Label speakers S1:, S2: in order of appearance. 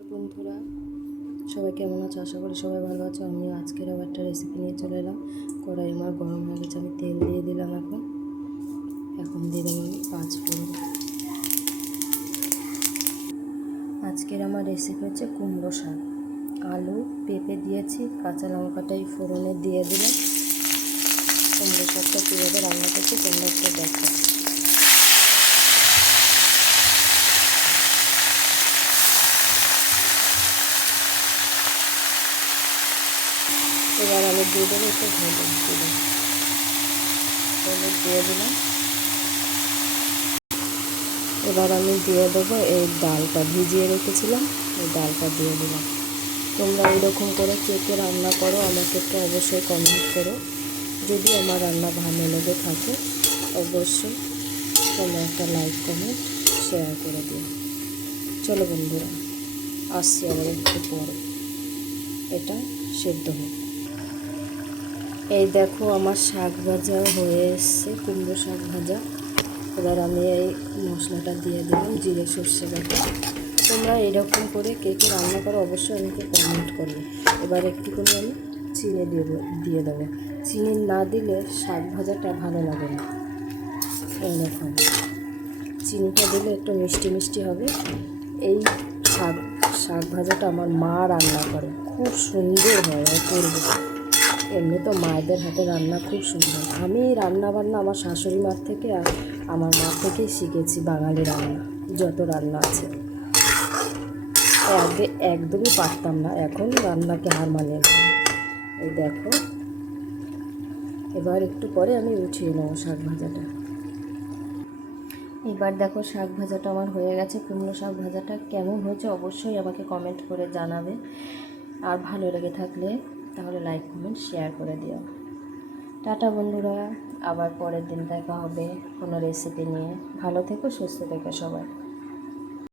S1: বন্ধুরা, সবাই কেমন আছো? আশা করি সবাই ভালো আছো। আমিও আজকের আবার একটা রেসিপি নিয়ে চলে এলাম। কড়াই আমার গরম হয়ে গেছে, আমি তেল দিয়ে দিলাম এখন। এখন দেবো আমি পাঁচ ফোড়ন। আজকের আমার রেসিপি হচ্ছে কুমড়ো শাক। আলু পেঁপে দিয়েছি, কাঁচা লঙ্কাটাই ফোড়নে দিয়ে দিলাম। কুমড়ো শাকটা কীভাবে রান্না করছি তোমরা দেখো। এবার আমি দিয়ে দেবো, একটু হলুদ দিলাম হলুদ দিয়ে দিলাম। এবার আমি দিয়ে দেবো এই ডালটা, ভিজিয়ে রেখেছিলাম, এই ডালটা দিয়ে দিলাম। তোমরা এরকম করে কে কে রান্না করো, আমাকে একটু অবশ্যই কমেন্ট করো। যদি আমার রান্না ভালো লেগে থাকে, অবশ্যই তোমরা একটা লাইক কমেন্ট শেয়ার করে দিও। চলো বন্ধুরা, আসছি আবার একটু পরে। এটা সেদ্ধ হোক। এই দেখো আমার শাক ভাজা হয়ে এসছে, কুমড়ো শাক ভাজা। এবার আমি এই মশলাটা দিয়ে দিলাম, জিরে সর্ষে বাটা। তোমরা এরকম করে কে কে রান্না করো অবশ্যই আমাকে কমেন্ট করবে। এবার একটু করে আমি চিনি দেবো, দিয়ে দেবো। চিনি না দিলে শাক ভাজাটা ভালো লাগে না। এইরকম চিনিটা দিলে একটু মিষ্টি মিষ্টি হবে। এই শাক শাক ভাজাটা আমার মা রান্না করে। খুব সুন্দর হয়, অপূর্ব। এমনি তো মায়েদের হাতে রান্না খুব সুন্দর। আমি রান্না বান্না আমার শাশুড়ি মার থেকে আর আমার মা থেকেই শিখেছি বাঙালি রান্না, যত রান্না আছে। আগে একদমই পারতাম না, এখন রান্নাকে হার নিই। এই দেখো, এবার একটু পরে আমি উঠিয়ে নেব শাক ভাজাটা। এবার দেখো শাক ভাজাটা আমার হয়ে গেছে, কুমড়ো শাক ভাজাটা কেমন হয়েছে অবশ্যই আমাকে কমেন্ট করে জানাবে। আর ভালো লেগে থাকলে তাহলে লাইক কমেন্ট শেয়ার করে দিও। টাটা বন্ধুরা, আবার পরের দিন দেখা হবে কোনো রেসিপি নিয়ে। ভালো থেকো, সুস্থ থেকো সবাই।